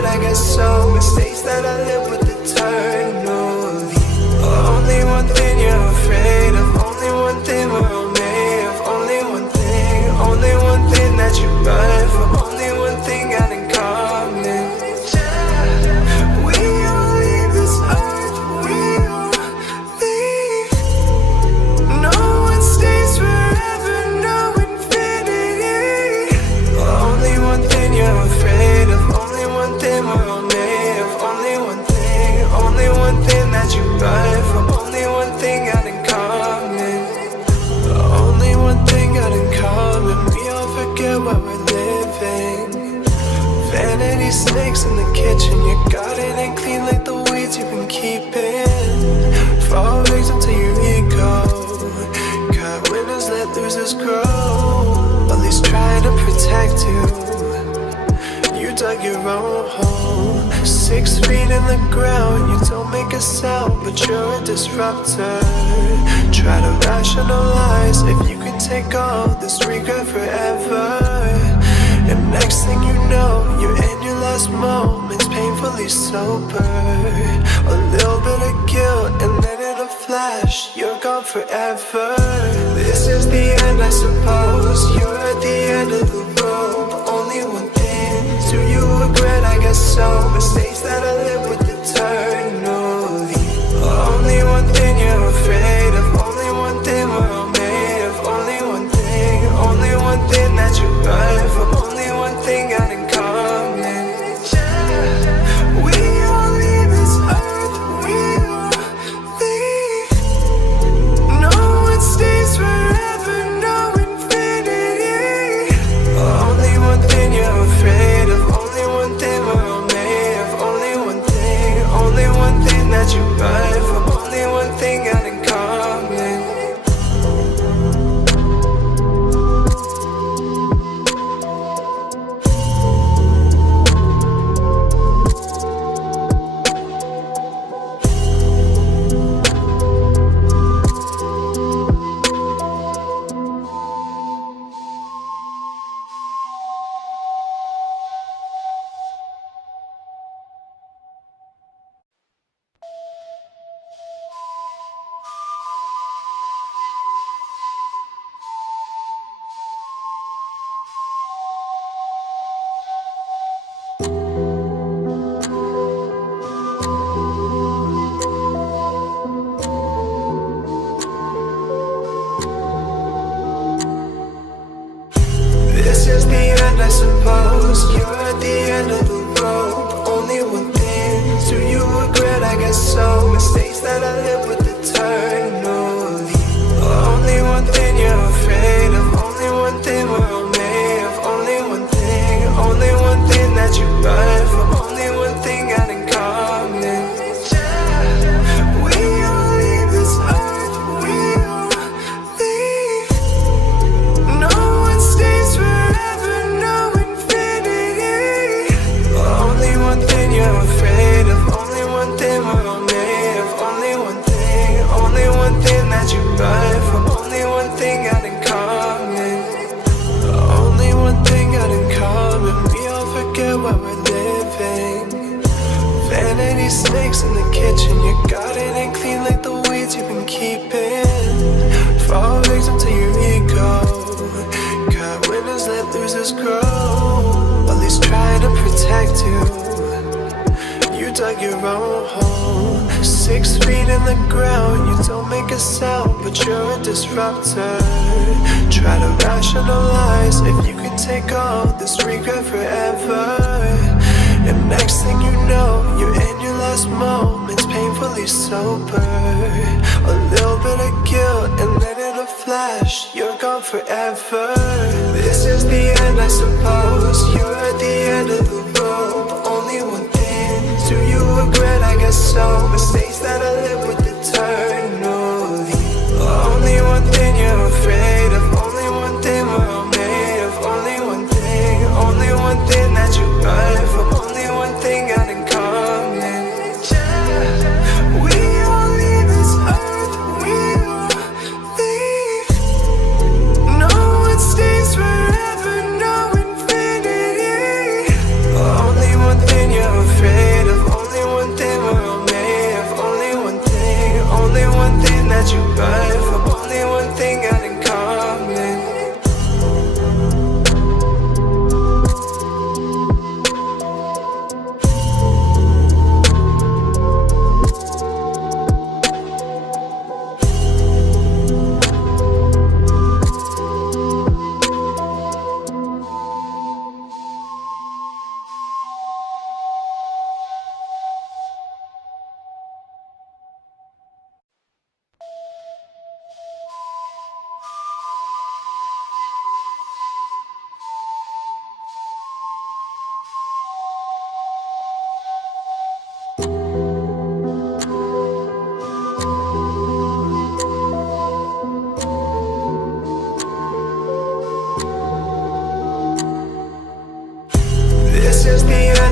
regret, I guess so. Mistakes that I live with eternally. Only one thing you're afraid of, only one thing we're all made of. Only one thing that you run from. Only one thing got in common. We all leave this earth, we all leave. No one stays forever, no infinity. Only one thing you're afraid of, only one thing we're all made of. Only one thing that you run from. Only one thing got in common. Only one thing got in common. We all forget what we're living. Vanity snakes in the kitchen. Your garden ain't clean like the weeds you've been keeping. Fall victim to your ego. Cut winners, let losers grow. At least try to protect you. You dug your own hole. 6 feet in the ground. You don't make a sound, but you're a disruptor. Try to rationalize if you can take all this regret forever. And next thing you know, you're in your last moments, painfully sober. A little bit of guilt, and then in a flash, you're gone forever. This is the end, I suppose. You're at the end of the road. Only one thing, do you regret? I guess so. Mistakes that I live with eternally. Only one thing you're afraid of, only one thing we're all made of. Only one thing that you run from. Only one thing got in common. We all leave this earth, we all leave. No one stays forever, no infinity. Only one thing you're afraid of, only one thing we're all made of. Only one thing that you run from. Only one thing got in common. This is the end, I suppose. You're at the end of the road. Only one thing, do you regret? I guess so. Mistakes that I live with eternally. Only one thing you're afraid of, only one thing we're all made of. Only one thing that you run from. Only one thing got in common. We all leave this earth, we all leave. No one stays forever, no infinity. Only one thing you're afraid of, only one thing we're all made of. Only one thing that you run from. Only one thing got in common. Only one thing got in common. We all forget what we're living. Vanity snakes in the kitchen. Your garden ain't clean like the weeds you've been keeping. Fall victim to your ego. Cut winners, let losers grow. At least try to protect you. You dug your own hole. 6 feet in the ground. You don't make a sound, but you're a disruptor. Try to rationalize if you can take all this regret forever. And next thing you know, you're in your last moments, painfully sober. A little bit of guilt, and then in a flash, you're gone forever. This is the end, I suppose. You're at the end of the road. Only one thing, do you regret? I guess so. Mistakes that I live with eternally. Only one thing you're afraid of, only one thing we're all made of. Only one thing that you run from. Only one thing got in common. We all leave this earth, we all leave. No one stays forever.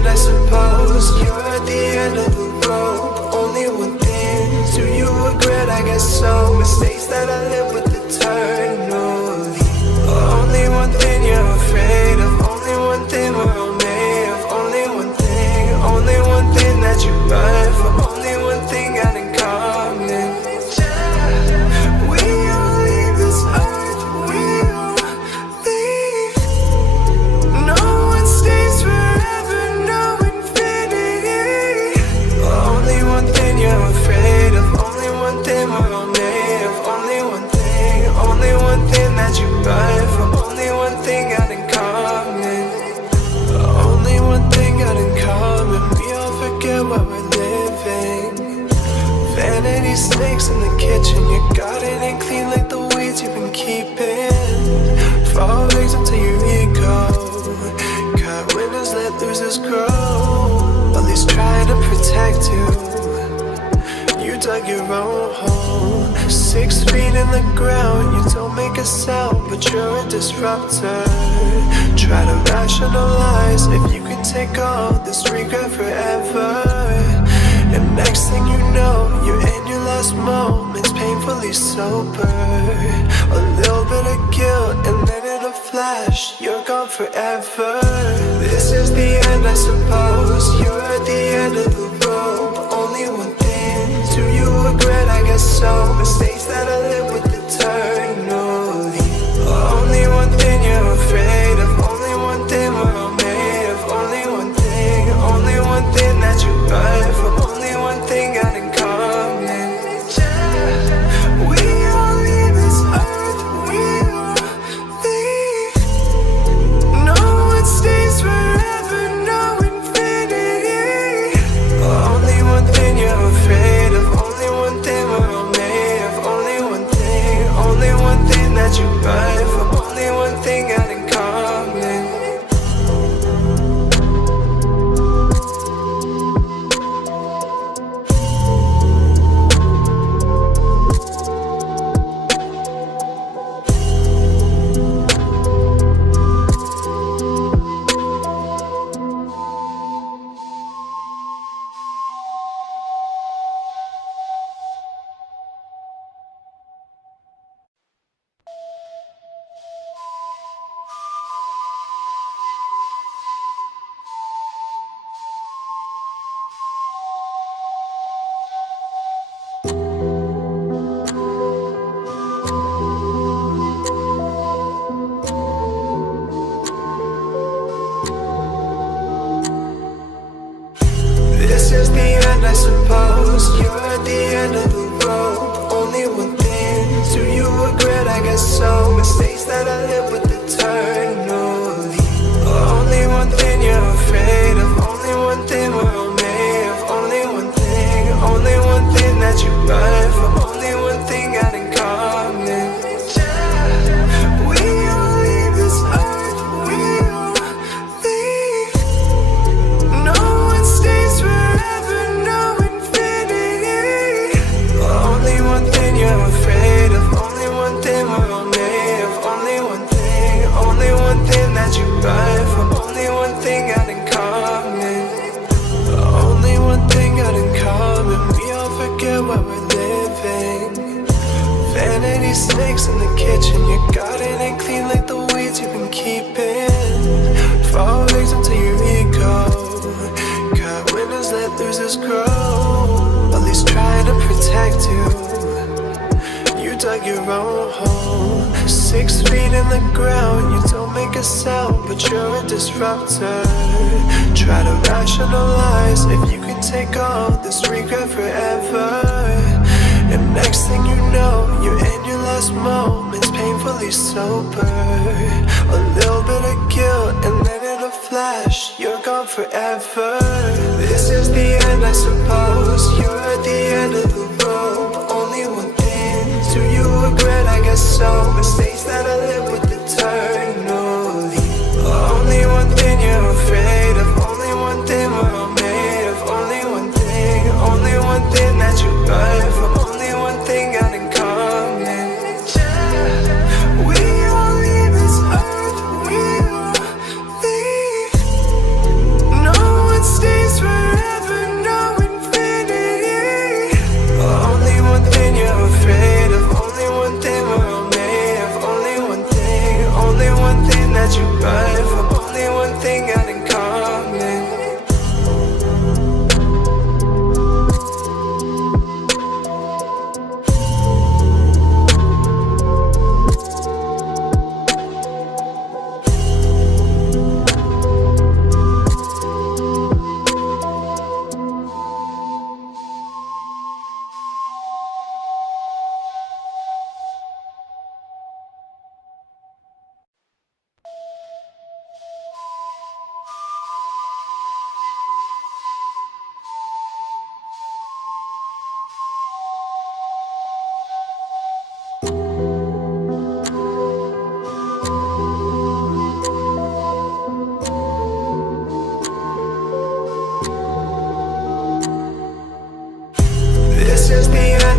I suppose. You're at the end of the road. Only one thing, do you regret? I guess so. Mistakes that I live with eternally. Only one thing you're afraid of. Only one thing we're all made of. Only one thing that you run from. Only one thing got in common. We all leave this earth, we all leave. No one stays forever, no infinity. Only one thing you're afraid of. Only one thing we're all made of. Only one thing that you run from. Only one thing got in common. Only one thing got in common. We all forget what we're living. Vanity snakes in the kitchen. Your garden ain't clean like the weeds you've been keeping. Fall victim to your ego. Cut winners, let losers grow. At least try to protect you. You dug your own hole. 6 feet in the ground. You don't make a sound, but you're a disruptor. Try to rationalize if you can take all this regret forever. And next thing you know, you're in your last moments, painfully sober. A little bit of guilt, and then in a flash, you're gone forever. This is the end, I suppose. You're at the end of the road. Only one thing, do you regret? I guess so. Mistakes that I live with eternally. Only one thing you're afraid of. Only one thing we're all made of. Only one thing that you run from. Only one thing got in common. We all leave this earth, we all leave. No one stays forever, no infinity. Only one thing you're afraid of. Only one thing we're all made of. Only one thing that you run from. Only one thing got in common. This is the end, I suppose. You're at the end of the road. Only one thing, do you regret? I guess so. Mistakes that I live with eternally. Only one thing you're afraid of. Only one thing we're all made of. Only one thing that you run from. Only one thing got in common. We all leave this earth, we all leave. No one stays forever, no infinity. Only one thing you're afraid of. Only one thing we're all made of. Only one thing that you run from. Only one thing got in common. Only one thing got in common. We all forget what we're living. Vanity snakes in the kitchen. Your garden ain't clean like the weeds you've been keeping. Fall victim to your ego. Cut winners, let losers grow. At least try to protect you. You dug your own hole. 6 feet in the ground. You don't make a sound, but you're a disruptor. Try to rationalize if you can take all this regret forever. And next thing you know, you're in your last moments, painfully sober. A little bit of guilt, and then in a flash, you're gone forever. This is the end, I suppose. You're at the end of the road. Only one thing, do you regret? I guess so. Mistakes that I live with eternally. Only one thing you're afraid of. Only one thing we're all made of. Only one thing that you run from. Only one thing got in common. We all leave this earth, we all leave. No one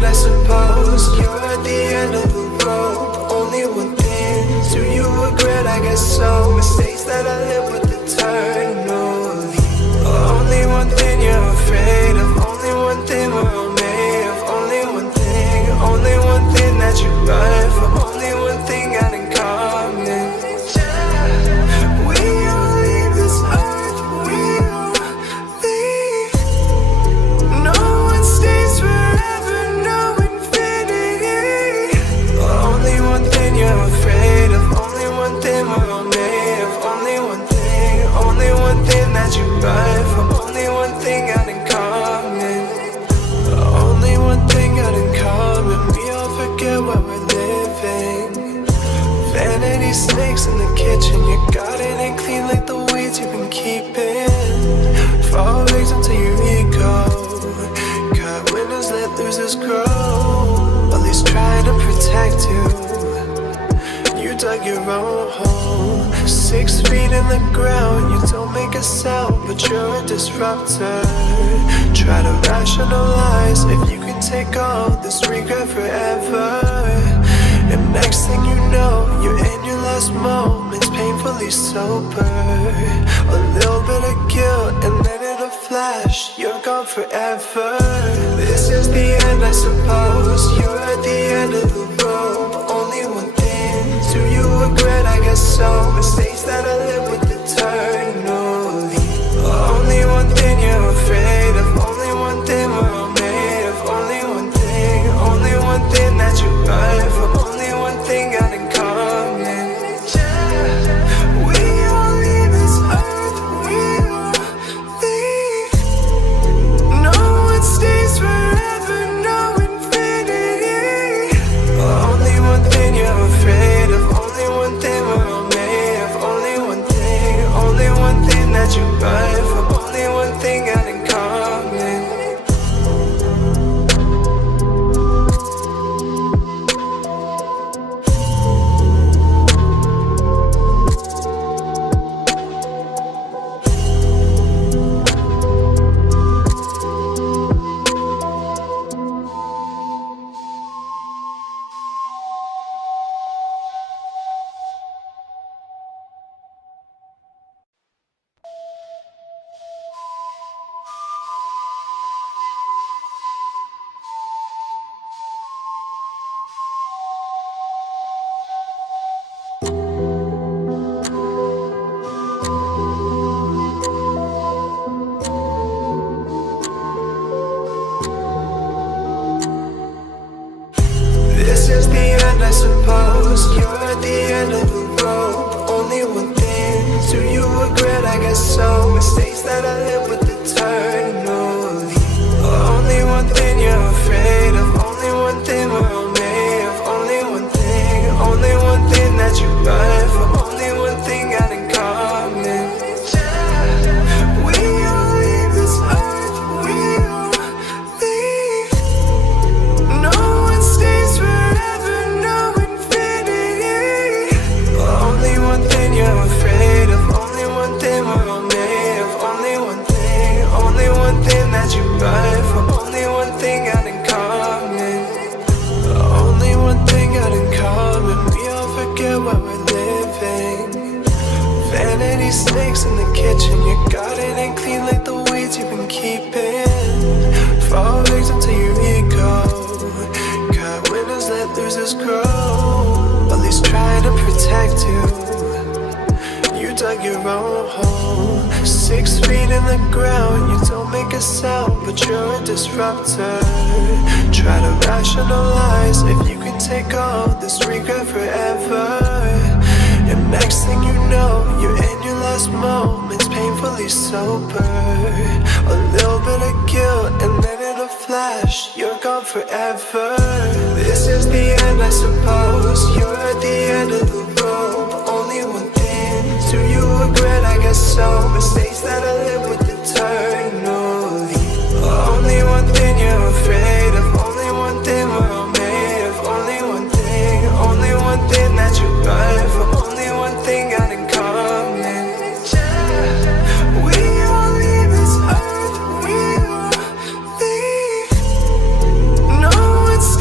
I suppose. You're at the end of the road. Only one thing, do you regret? I guess so. Mistakes that I live with eternally. Only one thing you're afraid of. Only one thing we're all made of. Only one thing. Only one thing that you run from. Only one thing got in common. We all leave this earth. We all leave. No one stays forever. No infinity. Only one thing you're afraid of. Only one thing we're all made of. Only one thing. Only one thing that you run from. Only one thing got in common. Only one thing got in common. We all forget what we're living. Vanity snakes in the kitchen. Your garden ain't clean like the weeds you've been keeping. Fall victim to your ego. Cut winners, let losers grow. At least try to protect you. You dug your own hole. 6 feet in the ground. You don't make a sound, but you're a disruptor. Try to rationalize if you can take all this regret forever. And next thing you know, you're in your last moments, painfully sober. A little bit of guilt, and then in a flash, you're gone forever. This is the end, I suppose. You're at the end of the road. Only one thing, do you regret? I guess so. Mistakes that I live with eternally. Only one thing you're afraid of. Only one thing we're all made of. Only one thing. Only one thing that you run from. Only one thing got in common. We all leave this earth. We all leave. No one stays forever. No infinity. Only one thing you're afraid of. Only one thing we're all made of. Only one thing. Only one thing that you run from. Only one thing got in common. This is the end, I suppose. You're at the end of the road. Only one thing, do you regret? I guess so. Mistakes that I live with eternally. Only one thing you're afraid of. Only one thing we're all made of. Only one thing. Only one thing that you run from. Only one thing got in common. We all leave this earth. We all leave. No one stays forever. No infinity. Only one thing you're afraid of. Only one thing we're all made of. Only one thing. Only one thing that you run from. Only one thing got in common. Only one thing got in common. We all forget what we're living. Vanity snakes in the kitchen. Your garden ain't clean like the weeds you've been keeping. Fall victim to your ego. Cut winners, let losers grow. At least try to protect you. You dug your own hole. 6 feet in the ground. You don't make a sound, but you're a disruptor. Try to rationalize if you can take all this regret forever. And next thing you know, you're in your last moments, painfully sober. A little bit of guilt, and then in a flash, you're gone forever. This is the end, I suppose. You're at the end of the road. Only one thing, do you regret? I guess so. Mistakes that I live with eternally. Only one thing you're afraid of. Only one thing we're all made of. Only one thing. Only one thing that you run from. Only one thing got in common. We all leave this earth. We all leave. No one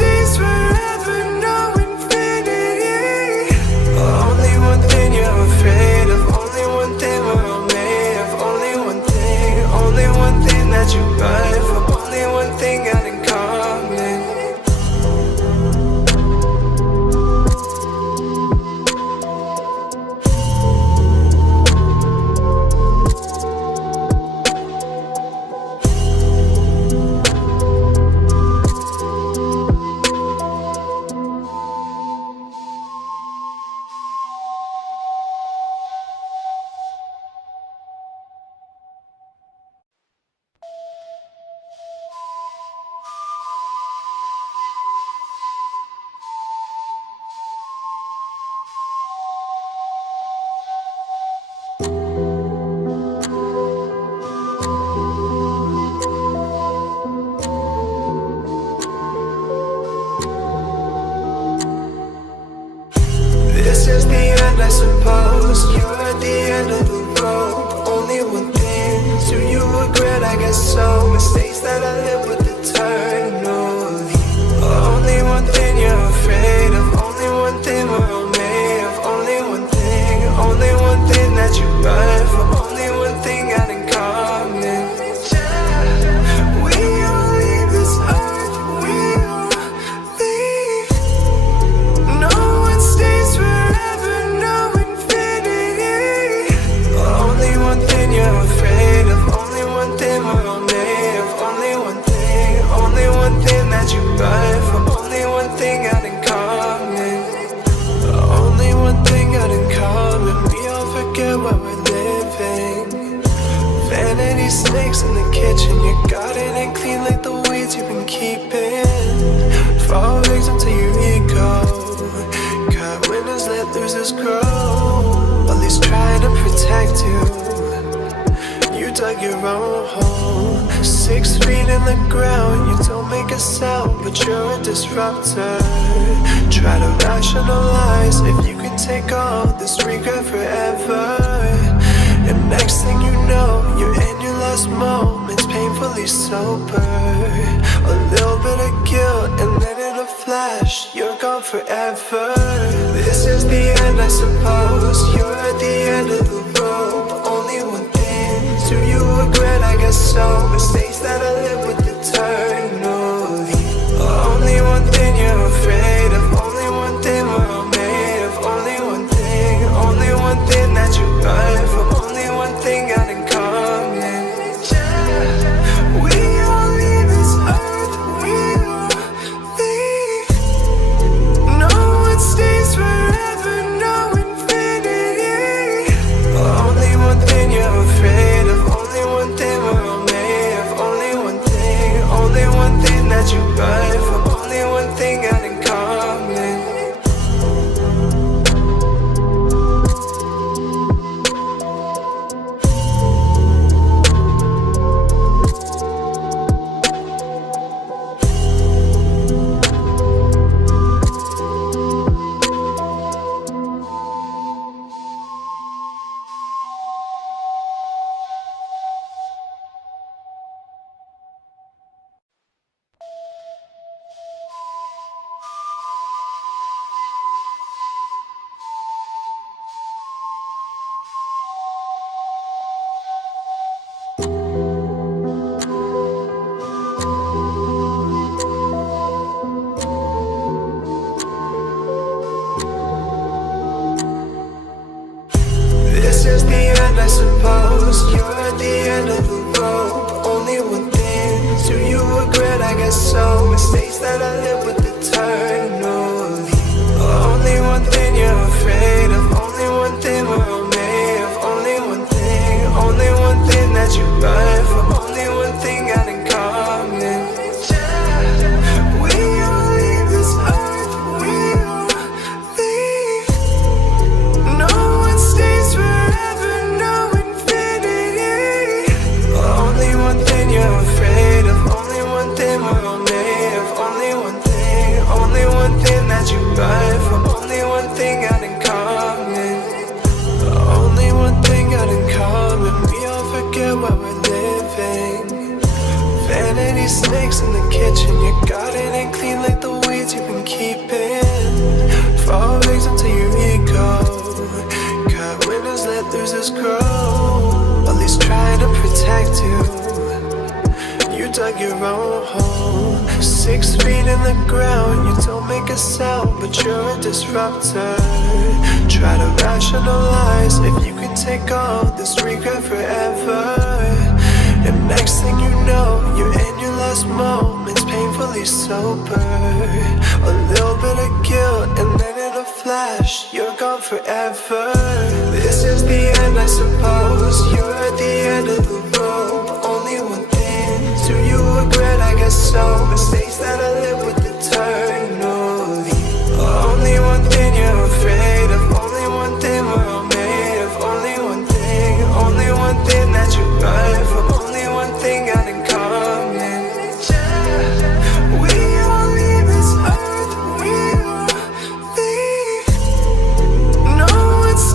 suppose. You're at the end of the road. Only one thing, do you regret? I guess so. Mistakes that I live with eternally. Only one thing you're afraid of. Only one thing we're all made of. Only one thing, only one thing that you run from. Only one thing got in common. We all leave this earth, we all leave. No one stays forever, no infinity. Only one thing you're afraid of. Only one thing we're all made of. Only one thing, only one thing that you run from. Only one thing got in common. Only one thing got in common. We all forget what we're living. Vanity snakes in the kitchen. Your garden ain't clean like the weeds you've been keeping. Fall victim to your ego. Cut winners, let losers grow. At least trying to protect you. You dug your own hole. 6 feet in the ground. You don't make a sound, but you're a disruptor. Try to rationalize if you can take all this regret forever. And next thing you know, you're in your last moments, painfully sober. A little bit of guilt, and then in a flash, you're gone forever. This is the end, I suppose. You're at the end of the road. Only one thing, do you regret? I guess so. Mistakes that I live with eternally. Only one thing you're afraid of. Only one thing we're all made of. Only one thing, only one thing that you run from. Only one thing got in common. We all leave this earth, we all leave. No one stays forever, no infinity. Only one thing you're afraid of. Only one thing we're all made of. Only one thing that you run from. Only one thing got in common. This is the end, I suppose. You're at the end of the road. Only one thing, do you regret? I guess so. Mistakes that I live with eternally. Only one thing you're afraid of. Only one thing we're all made of. Only one thing, only one thing that you run from. Only one thing got in common. We all leave this earth, we all leave. No one stays forever, no infinity. Only one thing you're afraid of. Only one thing we're all made of. Only one thing, only one thing that you run from. Only one thing got in common. Only one thing got in common. We all forget what we're living. Vanity snakes in the kitchen. Your garden ain't clean like the weeds you've been keeping. Fall victim to your ego. Cut winners, let losers grow. At least trying to protect you. You dug your own hole. 6 feet in the ground. You don't make a sound, but you're a disruptor. Try to rationalize if you can take all this regret forever. And next thing you know, you're in your last moments, painfully sober. A little bit of guilt, and then in a flash, you're gone forever. This is the end, I suppose. You're at the end of the road. Only one thing, do you regret? I guess so. Mistakes that I live with eternally. Only one thing you're afraid of. Only one thing we're all made of. Only one thing, only one thing that you run from. Only one thing got in common. We all leave this earth, we all leave. No one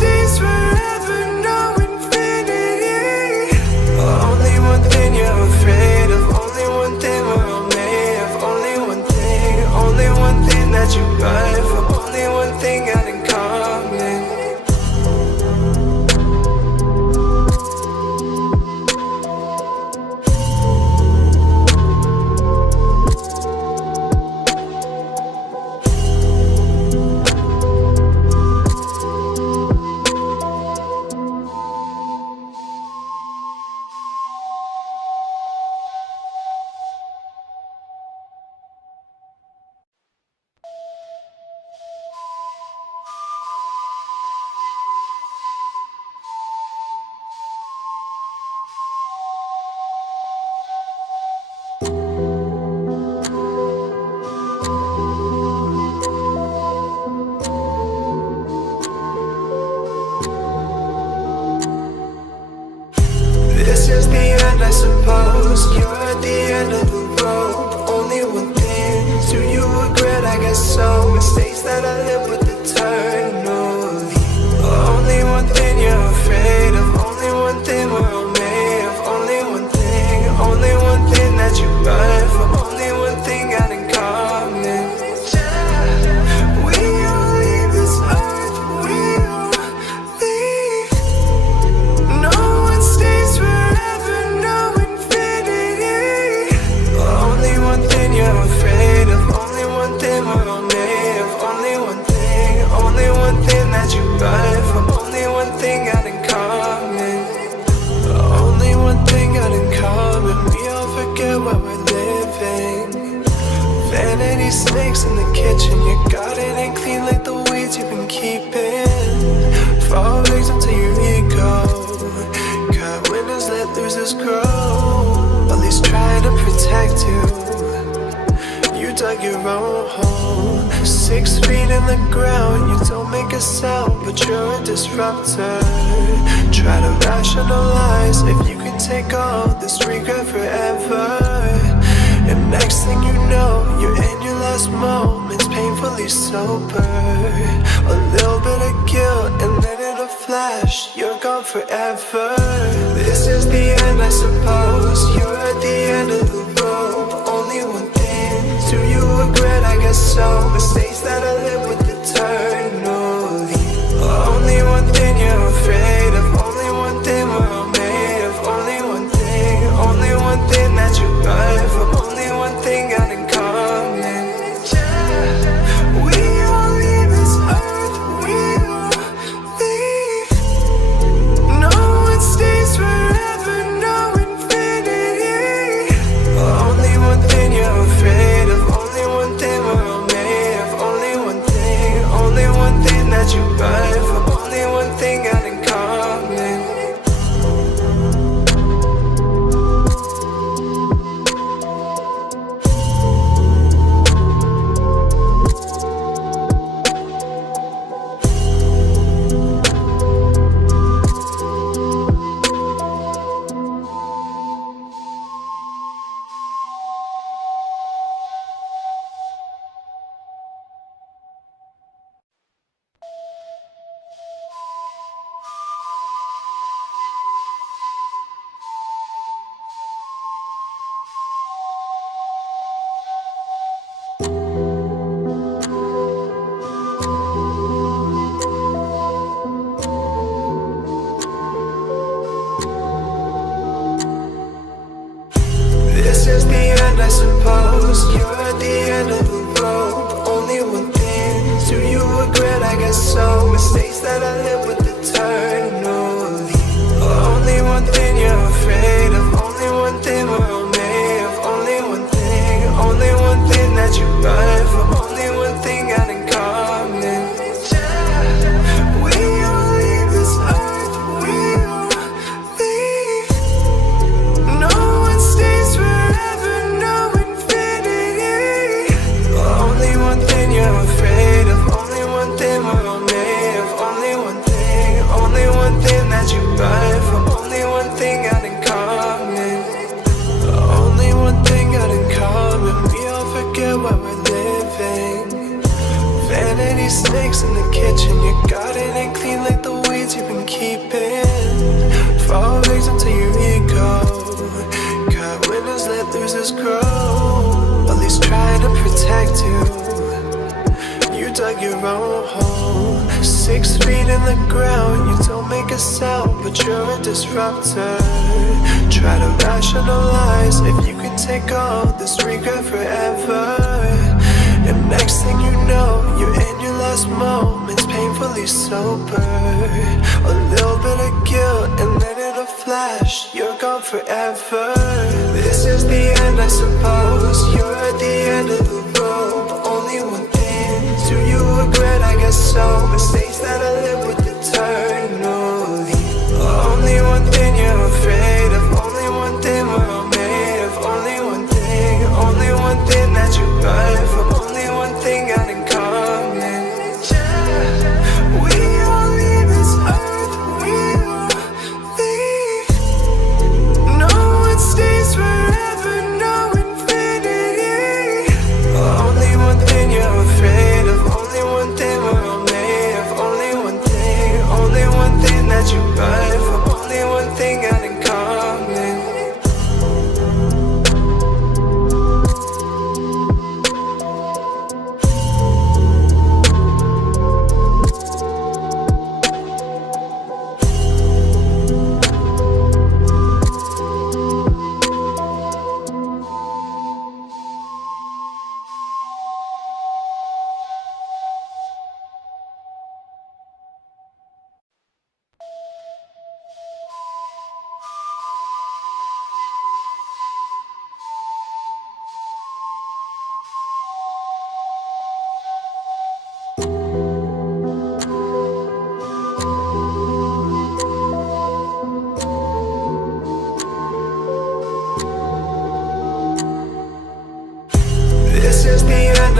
you're at the end of the road. Only one thing, do you regret? I guess so. Mistakes that I live with eternally. Only one thing you're afraid of. Only one thing we're all made of. Only one thing that you run from. Only one thing got in common. We all leave this earth, we all leave. No one stays forever, no infinity. Only one thing you're afraid of. Only one thing we're all made of. Only one thing that you run from. Only one thing got in common. Only one thing got in common. We all forget what we're living. Vanity snakes in the kitchen. Your garden ain't clean like the weeds you've been keeping. Fall victim to your ego. Cut winners, let losers grow. At least try to protect you. You dug your own hole. 6 feet in the ground. You don't make a sound, but you're a disruptor. Try to rationalize if you can take all this regret forever. And next thing you know, you're in your last moments, painfully sober. A little bit of guilt, and then in a flash, you're gone forever. This is the end, I suppose. You're at the end of the road. Only one thing, do you regret? I guess so. Mistakes that I live with eternally. Only one thing you're afraid of. Only one thing we're all made of. Only one thing that you run from. Only one thing got in common. We all leave this earth, we all leave. No one stays forever, no infinity. Only one thing you're afraid of. Only one thing we're all made of. Only one thing that you run from. Only one thing got in common. This is the end, I suppose. You're at the end of the road. Only one thing, do you regret? I guess so. Mistakes that I live with eternally. Only one thing you're afraid of. Only one thing we're all made of. Only one thing that you run from. Only one thing got in common. We all leave this earth, we all leave. No one stays forever, no infinity. Only one thing you're afraid of. Only one thing we're all made of. Only one thing that you run from. Only one thing got in common. Only one thing got in common. We all forget what we're living. Vanity snakes in the kitchen. Your garden ain't clean like the weeds you've been keeping. Fall victim to your ego. Cut winners, let losers grow. At least try to protect you. You dug your own hole. 6 feet in the ground. You don't make a sound, but you're a disruptor. Try to rationalize if you can take all this regret forever. And next thing you know, you're in your last moments, painfully sober. A little bit of guilt, and then in a flash, you're gone forever. This is the end, I suppose. You're at the end of the road. Only one thing, do you regret? I guess so. Mistakes that I live with eternally. Only one thing you're afraid of. Only one thing we're all made of. Only one thing that you run from. Only one thing got in common. We all leave this earth, we all leave. No one stays forever.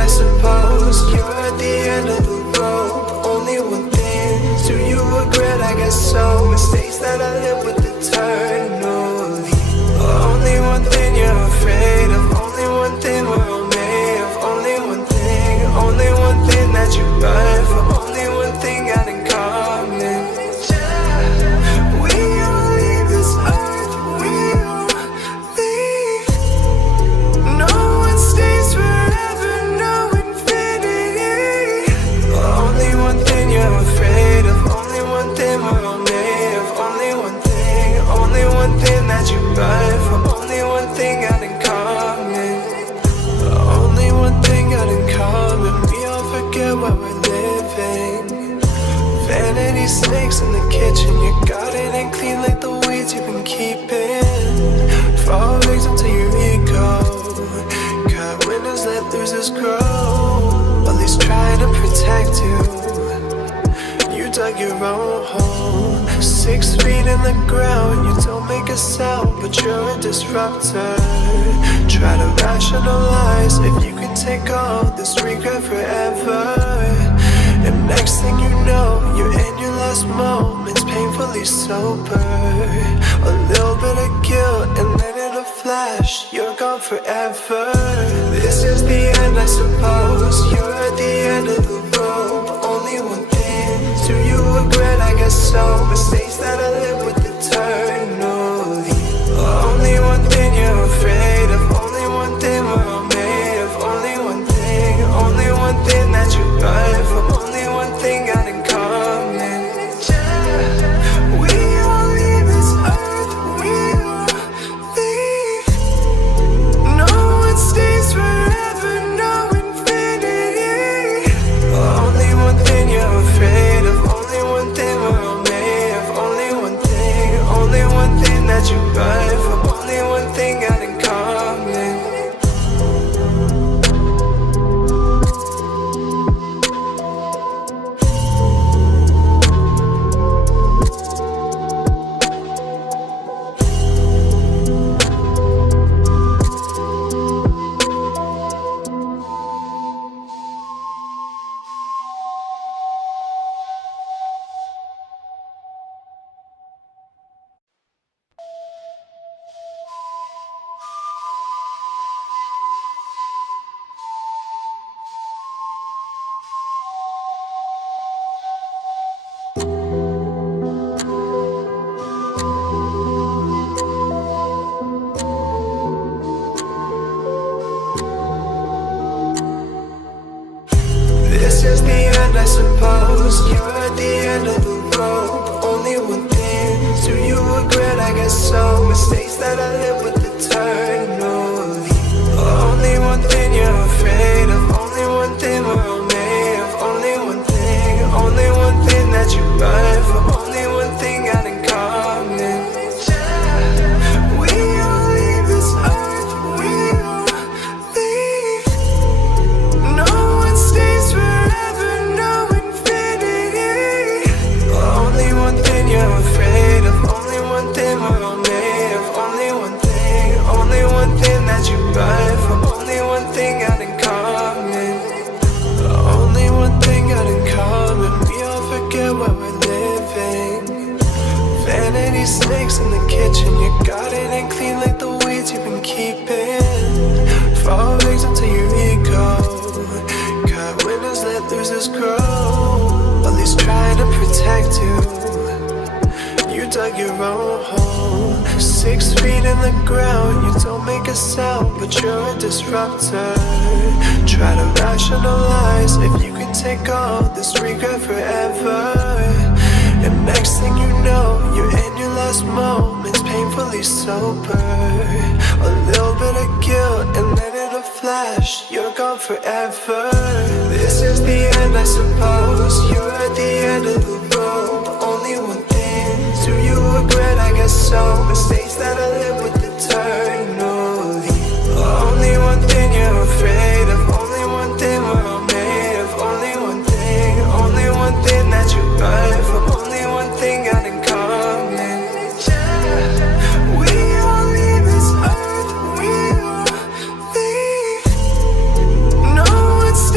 I suppose you're at the end of the road. Only one thing, do you regret? I guess so. Mistakes that I live with eternally. Only one thing you're afraid of. Only one thing we're all made of. Only one thing. Only one thing that you burn for. Only one thing got in common. We all leave this earth. We all leave. No one stays forever. No infinity. Only one thing you're afraid of. Only one thing we're all made of. Only one thing. Only one thing that you burn for. Only one thing got in common. Only one thing got in common. We all forget what we're living. Vanity snakes in the kitchen. Your garden ain't clean like the weeds you've been keeping. Fall victim to your ego. Cut winners, let losers grow. At least trying to protect you. You dug your own hole. 6 feet in the ground. You don't make a sound, but you're a disruptor. Try to rationalize if you can take all this regret forever. And next thing you know, you're in your last moments, painfully sober. A little bit of guilt, and then in a flash, you're gone forever. This is the end, I suppose. You're at the end of the road. Only one thing, do you regret? I guess so. Mistakes that I live with eternally. Only one thing you're afraid of. Only one thing we're all made of. Only one thing. Only one thing that you burn for. Only one thing got in common. We all leave this earth. We all leave. No one stays forever. No infinity. Only one thing you're afraid of. Only one thing we're all made of. Only one thing. Only one thing that you burn for. Only one thing got in common. This is the end, I suppose. You're at the end of the road. Only one thing, do you regret? I guess so. Mistakes that I live with eternally. Only one thing you're afraid of. Only one thing we're all made of. Only one thing. Only one thing that you burn for. Only one thing got in common. We all leave this earth. We all leave. No one stays forever. No infinity. Only one thing you're afraid of. Only one thing we're all made of. Only one thing. Only one thing that you burn for. Only one thing got in common. Only one thing got in common. We all forget what we're living. Vanity snakes in the kitchen. Your garden ain't clean like the weeds you've been keeping. Fall victim to your ego. Cut winners, let losers grow. At least trying to protect you. You dug your own hole. 6 feet in the ground. You don't make a sound, but you're a disruptor. Try to rationalize if you can take all this regret forever. And next thing you know, you're in your last moments, painfully sober. A little bit of guilt, and then in a flash, you're gone forever. This is the end, I suppose. You're at the end of the road. Only one thing, do you regret? I guess so. Mistakes that I live with eternally. Only one thing you're afraid of. Only one thing we're all made of. Only one thing. Only one thing that you burn for. Only one thing got in common. We all leave this earth. We all leave. No one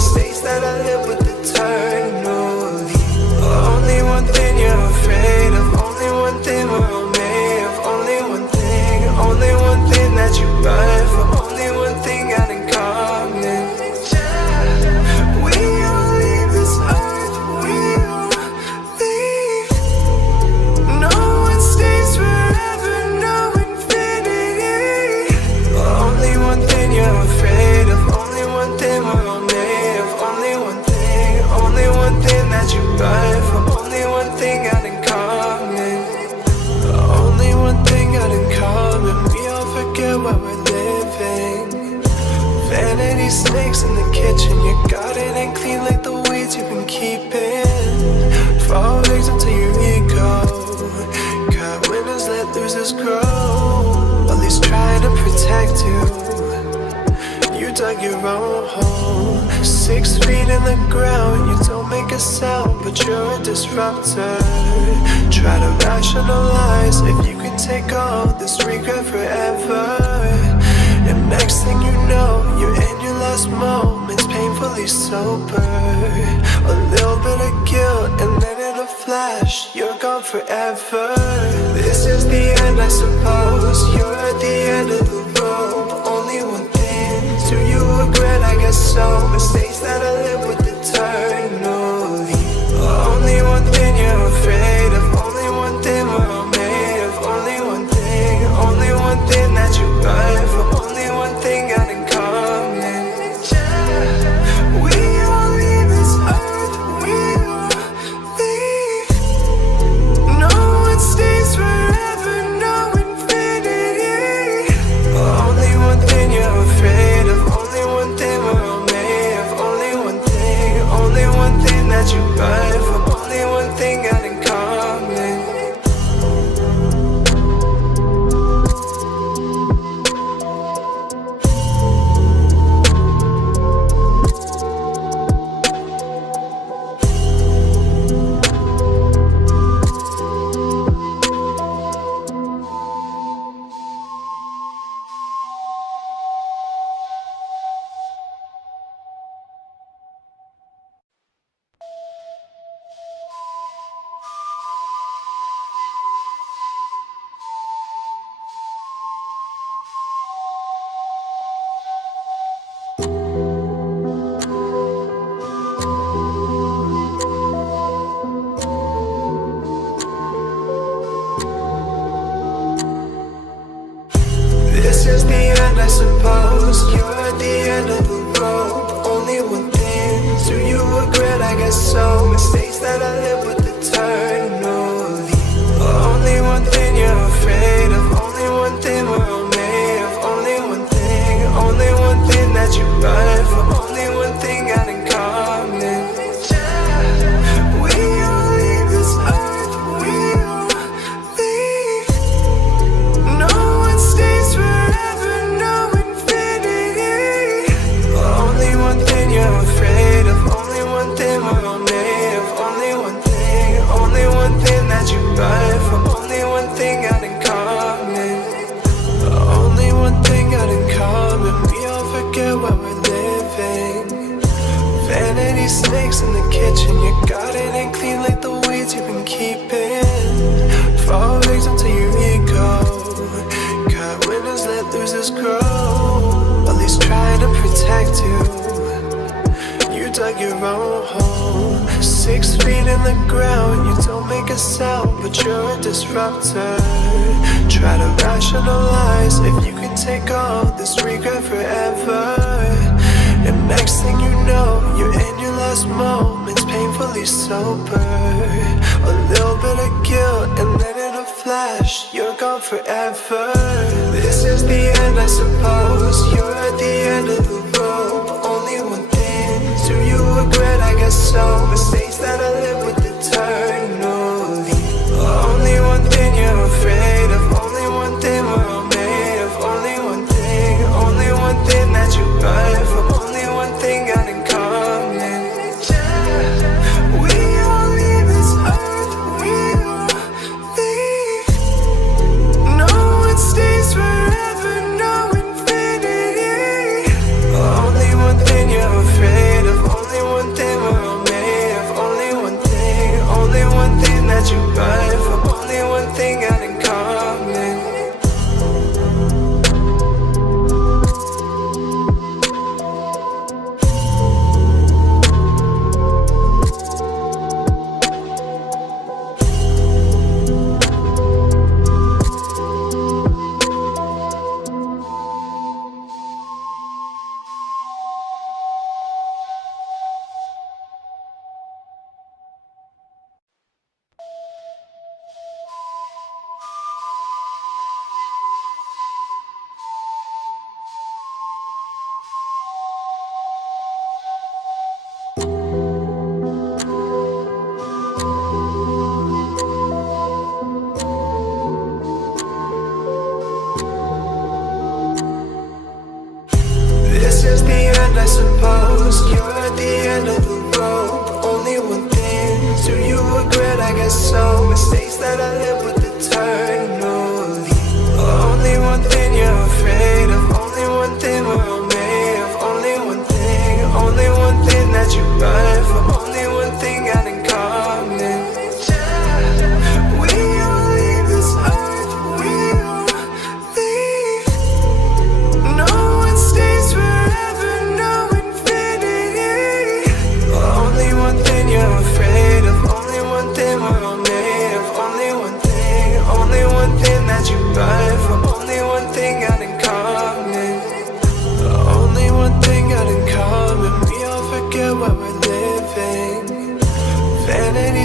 mistakes that I live with eternally. Only one thing you're afraid of, only one thing we're all made of, only one thing that you burn for, only one thing got in common. We all leave this earth, we all leave. No one stays forever, no infinity. Only one thing you're afraid of, only one thing we're all made of, only one thing that you burn for, only one thing got in common. Only one thing got in common, we all forget why we're living. Vanity snakes in the kitchen, your garden ain't clean like the weeds you've been keeping. Fall victim to your ego, cut winners, let losers grow. At least trying to protect you, you dug your own hole. 6 feet in the ground, you don't make a sound, but you're a disruptor. Try to rationalize if you can take all this regret forever. And next thing you know, you're in your last moments, painfully sober. A little bit of guilt, and then in a flash, you're gone forever. This is the end, I suppose. You're at the end of the road. Only one thing, do you regret? I guess so. Mistakes that I live with eternally. Only one thing you're afraid of, only one thing we're all made of, only one thing that you burn for, only one thing got in common. We all leave this earth, we all leave. No one stays forever, no infinity. Only one thing you're afraid of, only one thing we're all made of, only one thing that you burn for, only one thing got in common. This is the end, I suppose. You're at the end of the road. Only one thing, do you regret? I guess so. Mistakes that I live with eternally. Only one thing you're afraid of, only one thing we're all made of, only one thing that you burn for, only one thing got in common. We all leave this earth, we all leave. No one stays forever, no infinity. Only one thing you're afraid of, only one thing we're all made of, only one thing that you burn for, only one thing got in common. Only one thing got in common, we all forget why we're living. Vanity snakes in the kitchen, your garden ain't clean like the weeds you've been keeping. Fall victim to your ego, cut winners, let losers grow. At least trying to protect you, you dug your own hole. 6 feet in the ground, you don't make a sound, but you're a disruptor. Try to rationalize if you can take all this regret forever. And next thing you know, you're in your last moments, painfully sober. A little bit of guilt, and then in a flash, you're gone forever. This is the end, I suppose. You're at the end of the road. Only one thing, do you regret? I guess so. Mistakes that I live with eternally. Only one thing you're afraid of, only one thing we're all made of, only one thing that you burn for, only one thing got in common. We all leave this earth, we all leave. No one stays forever, no infinity.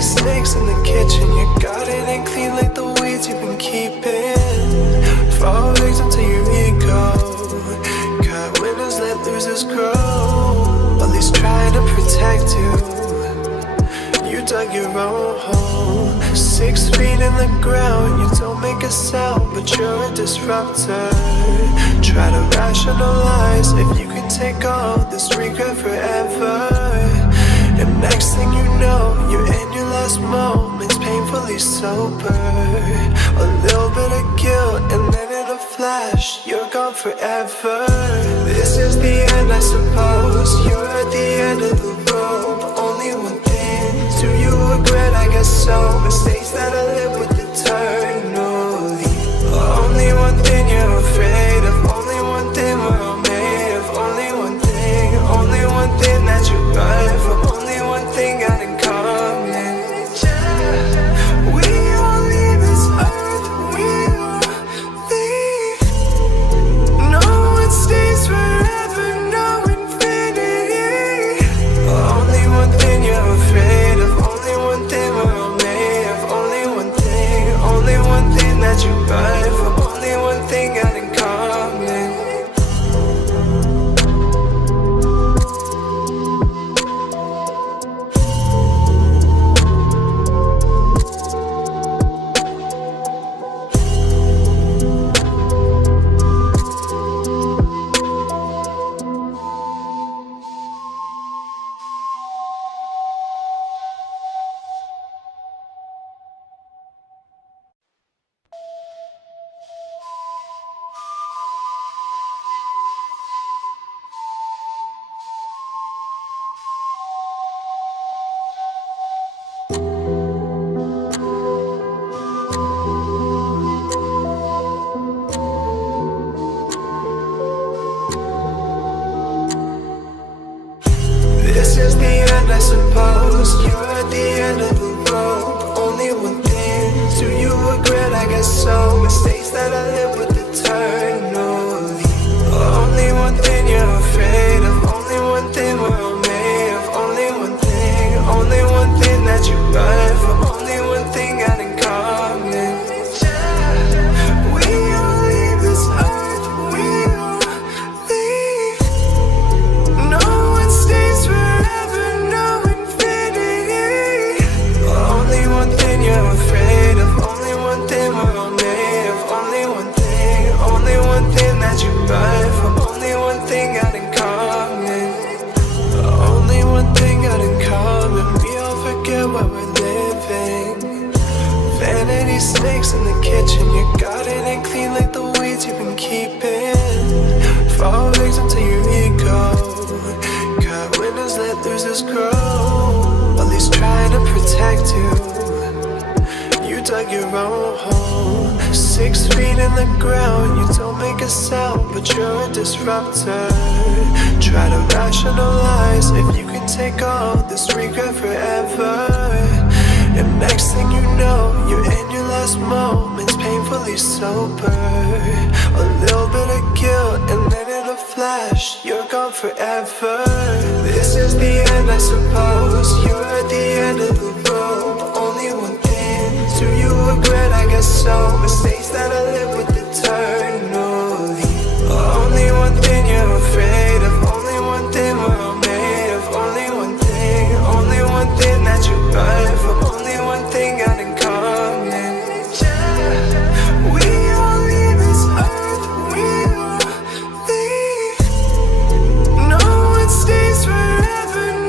snakes in the kitchen. Your garden ain't clean like the weeds you've been keeping. Fall victim to your ego. Cut winners, let losers grow. At least trying to protect you. You dug your own hole. 6 feet in the ground. You don't make a sound, but you're a disruptor. Try to rationalize if you can take all this regret forever. And next thing you know, you're in your last moments, painfully sober. A little bit of guilt, and then in a flash, you're gone forever. This is the end, I suppose. You're at the end of the road. Only one thing, do you regret? I guess so. Mistakes that I live with eternally. Only one thing you're afraid of. Only one thing we're all made of. Only one thing that you run from. Only one thing got in common. We all leave this earth, we all leave. No one stays forever, no infinity. Only one thing you're afraid of. Only one thing we're all made of. Only one thing that you run from. Only one thing got in common. This is the end, I suppose. You're at the end of the road. Only one thing, do you regret? I guess so. Mistakes that I live with eternally. Only one thing you're afraid of. Only one thing we're all made of. Only one thing that you run from. Only one thing got in common. We all leave this earth, we all leave. No one stays forever, no infinity. Only one thing you're afraid of. Only one thing we're all made of. Only one thing that you run from. Only one thing got in common. Only one thing got in common. We all forget where we're living. Vanity snakes in the kitchen. Your garden ain't clean like the weeds you've been keeping. Fall victim to your ego. Cut winners, let losers grow. At least trying to protect you. You dug your own hole. 6 feet in the ground. You don't make a sound, but you're a disruptor. Try to rationalize if you can take all this regret forever. And next thing you know, you're in your last moments, painfully sober. A little bit of guilt, and then in a flash, you're gone forever. This is the end, I suppose. You're at the end of the road. Only one thing, do you regret? I guess so. Mistakes that I live with eternally. Only one thing you're afraid of. Only one thing we're all made of. Only one thing that you run from. Only one thing got in common. We all leave this earth, we all leave. No one stays forever,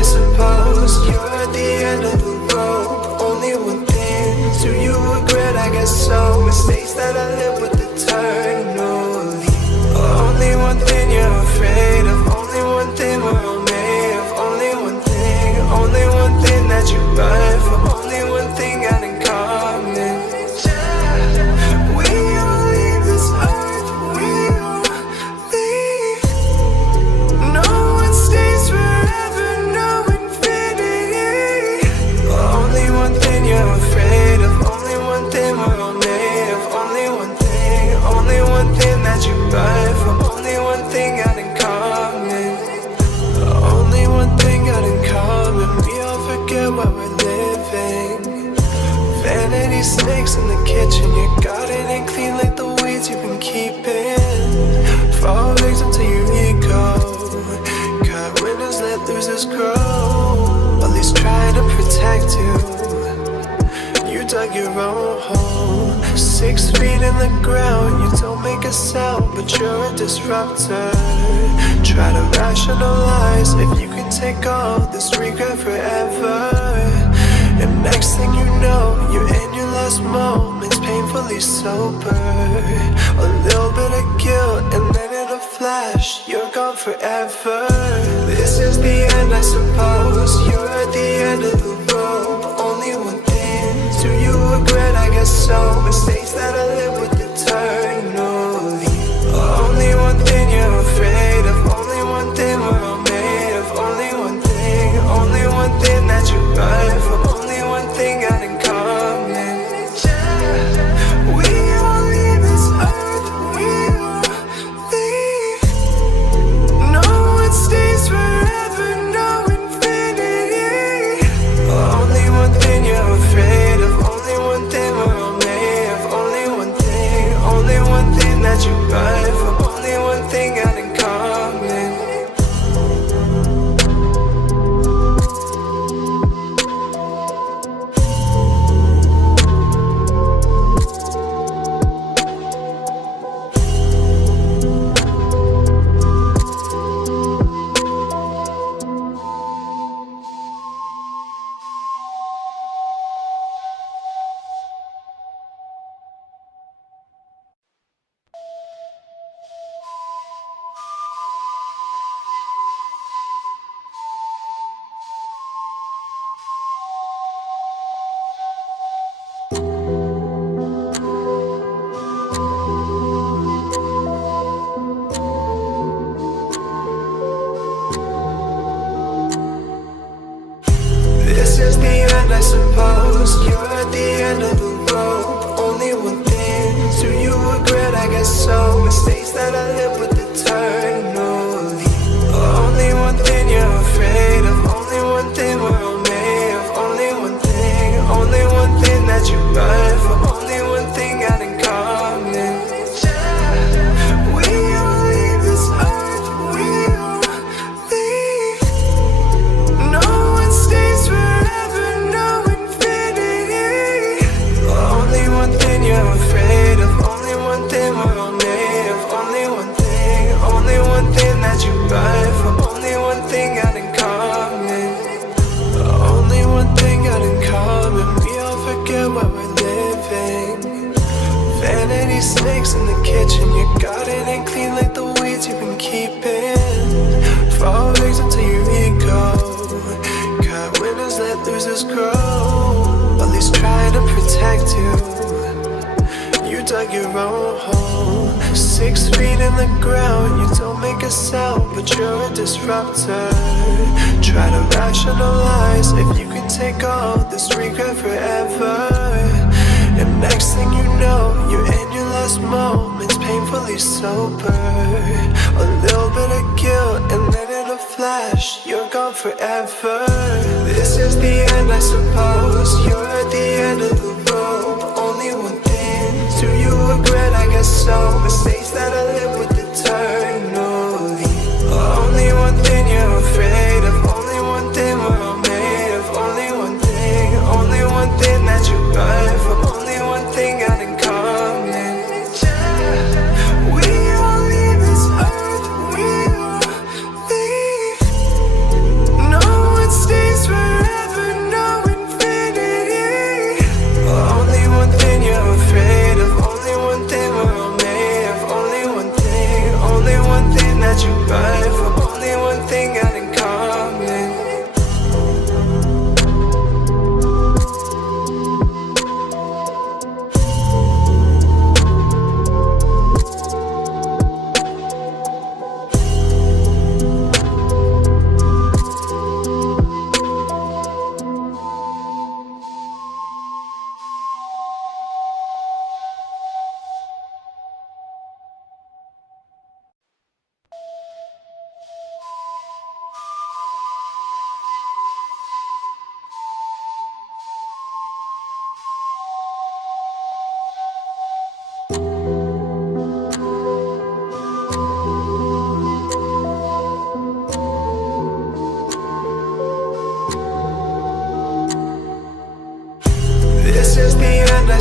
I suppose. You're at the end of the road. Only one thing, do you regret? I guess so. Mistakes that I live with eternally. Only one thing you're afraid of. Only one thing we're all made of. Only one thing. Only one thing that you run from. Only one thing got in common. We all leave this earth. We all leave. No one stays forever. No infinity. Only one thing you're afraid of. Only one thing we're all made of. Only one thing. Only one thing that you run from. Only one thing got in common. Only one thing got in common. We all forget why we're living. Vanity snakes in the kitchen. Your garden ain't clean like the weeds you've been keeping. Fall victim to your ego. Cut winners, let losers grow. At least try to protect you. You dug your own hole. 6 feet in the ground. You don't make a sound, but you're a disruptor. Try to rationalize if you can take all this regret forever. And next thing you know, you're in your last moments, painfully sober. A little bit of guilt, and then in a flash, you're gone forever. This is the end, I suppose. You're at the end of the road. Only one thing, do you regret? I guess so. Mistakes that I live with eternally. Only one thing you're afraid of. Only one thing we're all made of. Only one thing. Only one thing that you run from. Only one thing got in common. We all leave this earth. We all leave. No one stays forever. No infinity. Only one thing you're afraid of. Only one thing we're all made of. Only one thing. Only one thing that you run from. Only one thing got in common. This is the end, I suppose. You're at the end of the road. Only one thing, do you regret? I guess so. Mistakes that I live with eternally. Only one thing you're afraid of. Only one thing we're all made of. Only one thing. Only one thing that you run from. Only one thing got in common. We all leave this earth. We all leave. No one stays forever. No infinity. Only one thing you're afraid of. Only one thing we're all made of. Only one thing. Only one thing that you run from. Only one thing got in common. Only one thing got in common. We all forget why we're living. Vanity snakes in the kitchen. Your garden ain't clean like the weeds you've been keeping. Fall victim to your ego. Cut winners, let losers grow. At least try to protect you. You dug your own hole. 6 feet in the ground. You don't make a sound, but you're a disruptor. Try to rationalize if you can take all this regret forever. And next thing you know, you're in your last moments, painfully sober. A little bit of guilt, and then in a flash, you're gone forever. This is the end, I suppose. You're at the end of the road. Only one thing, do you regret? I guess so. Mistakes that I live with eternally. Only one thing you're afraid of. Only one thing we're all made of. Only one thing. Only one thing that you run from. Only one thing got in common. We all leave this earth. We all leave. No one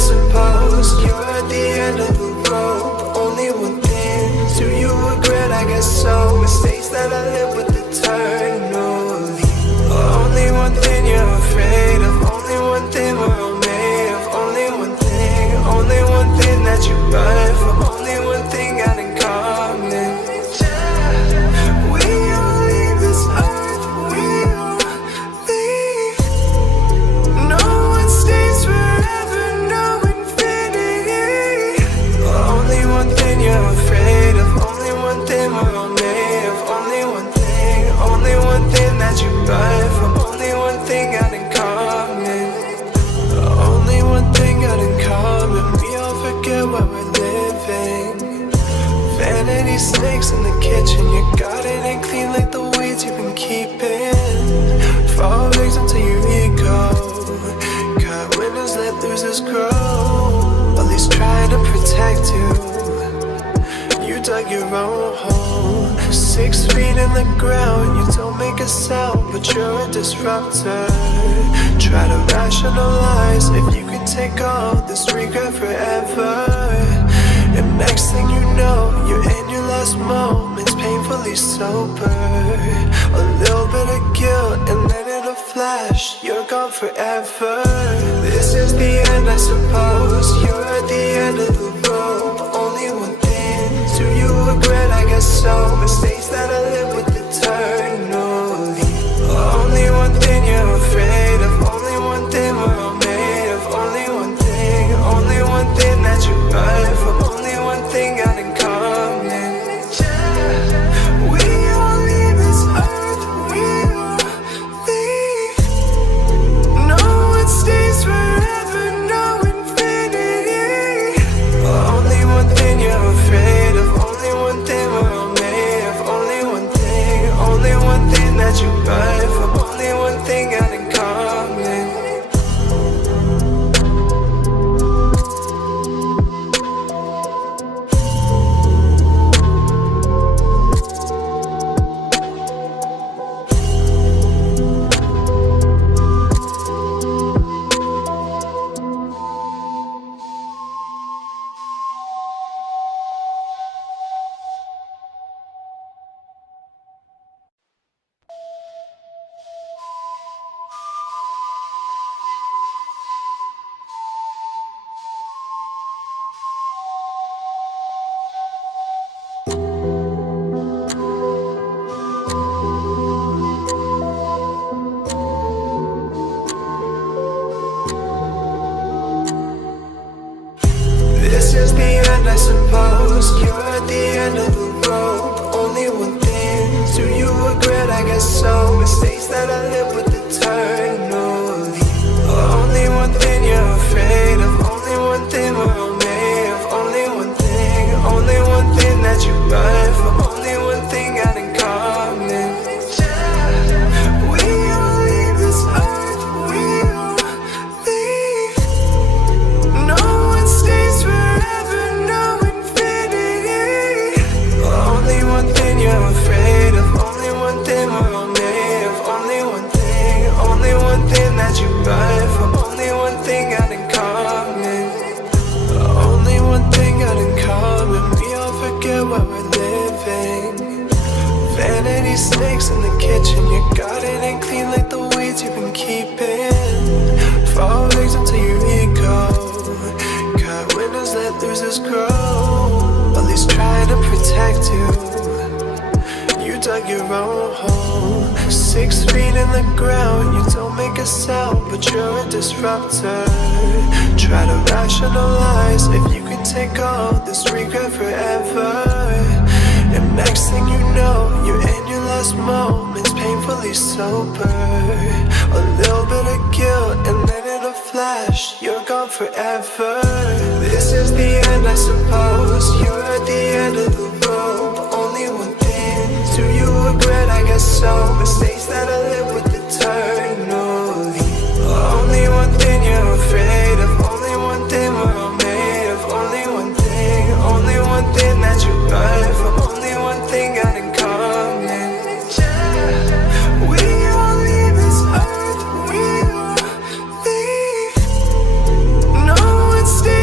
suppose you're at the end of the road. Only one thing, do you regret? I guess so. Mistakes that I live with eternally. Only one thing you're afraid of. Only one thing we're all made of. Only one thing that you run from. Only one thing got in common. We all leave this earth, we all leave. No one stays forever, no infinity. Only one thing you're afraid of. Only one thing we're all made of. Only one thing that you run from. Only one thing got in common. Only one thing got in common. We all forget where we're living. Vanity snakes in the kitchen. Your garden ain't clean like the weeds you've been keeping. Fall victim to your ego. Cut winners, let losers grow. At least trying to protect you. You dug your own hole. 6 feet in the ground. You don't make a sound, but you're a disruptor. Try to rationalize if you can take all this regret forever. And next thing you know, you're in your last moments, painfully sober. A little bit of guilt and then in a flash, you're gone forever. This is the end, I suppose. You're at the end of the road. Only one thing, do you regret? I guess so. Mistakes that I live with eternally. Only one thing you're afraid of. Only one thing we're all made of. Only one thing that you run from. Only one thing got in common. We all leave this earth, we all leave. No one stays forever, no infinity. Only one thing you're afraid of. Only one thing we're all made of. Only one thing that you run from. Only one thing got in common. This is the end, I suppose. You're at the end of the road. Only one thing, do you regret? I guess so. Mistakes that I live with eternally. Only one thing you're afraid of. Only one thing we're all made of. Only one thing that you run from. Only one thing got in common. We all leave this earth, we all leave. No one stays forever, no infinity. Only one thing you're afraid of. Only one thing we're all made of. Only one thing that you run from. Only one thing got in common. Only one thing got in common. We all forget where we're living. Vanity snakes in the kitchen. Your garden ain't clean like the weeds you've been keeping. Fall victim to your ego. Cut winners, let losers grow. At least trying to protect you. You dug your own hole. 6 feet in the ground. You don't make a sound, but you're a disruptor. Try to rationalize if you can take all this regret forever. And next thing you know, you're in your last moments, painfully sober. A little bit of guilt and then in a flash, you're gone forever. This is the end, I suppose. You're at the end of the road. Only one thing, do you regret? I guess so. Mistakes that I live with eternally. Only one thing you're afraid of. Only one thing we're all made of. Only one thing that you run from. Only one thing got in common. We all leave this earth, we all leave. No one stays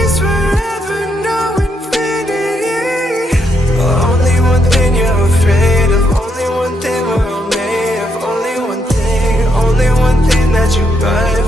you right.